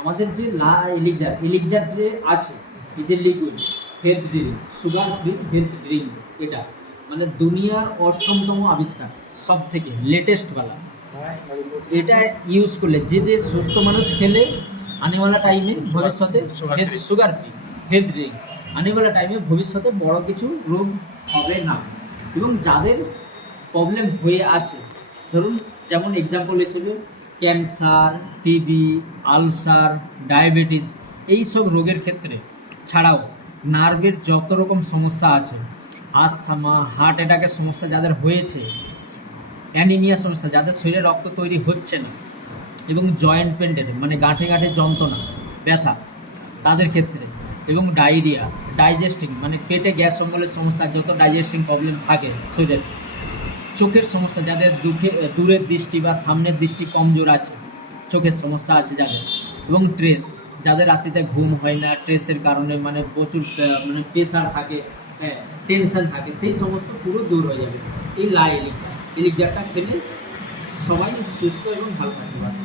আমাদের যে এলিক্সার যে আছে, এই যে liquid health drink, sugar free health drink, এটা মানে দুনিয়ার অষ্টমতম আবিষ্কার, সব থেকে লেটেস্ট वाला। এটা ইউজ করলে যে যে সুস্থ মানুষ খেলে আনেওয়ালা টাইমে ভবিষ্যতে সুগার ফ্রি হেলথ ড্রিঙ্ক, আনেওয়ালা টাইমে ভবিষ্যতে বড় কিছু রোগ হবে না। এবং যাদের প্রবলেম হয়ে আছে, ধরুন যেমন এক্সাম্পল হিসেবে ক্যান্সার, টিবি, আলসার, ডায়াবেটিস, এই সব রোগের ক্ষেত্রে ছাড়াও নার্ভের যত রকম সমস্যা আছে, আস্থমা, হার্ট অ্যাটাকের সমস্যা যাদের হয়েছে, অ্যানিমিয়া সমস্যা যাদের শরীরে রক্ত তৈরি হচ্ছে না, এবং জয়েন্ট পেনের মানে গাঁঠে গাঁঠে যন্ত্রণা, ব্যথা তাদের ক্ষেত্রে, এবং ডায়রিয়া, ডাইজেস্টিং মানে পেটে গ্যাস অম্বলের সমস্যা, যত ডাইজেস্টিং প্রবলেম থাকে শরীরের, চোখের সমস্যা যাদের দূরের দৃষ্টি বা সামনের দৃষ্টি কমজোর আছে, চোখের সমস্যা আছে যাদের, এবং ট্রেস যাদের রাত্রিতে ঘুম হয় না, ট্রেসের কারণে মানে প্রচুর মানে প্রেশার থাকে, হ্যাঁ টেনশন থাকে, সেই সমস্ত পুরো দূর হয়ে যাবে এই এলিক্সারটা খেলে। সবাই সুস্থ এবং ভালো থাকতে পারে।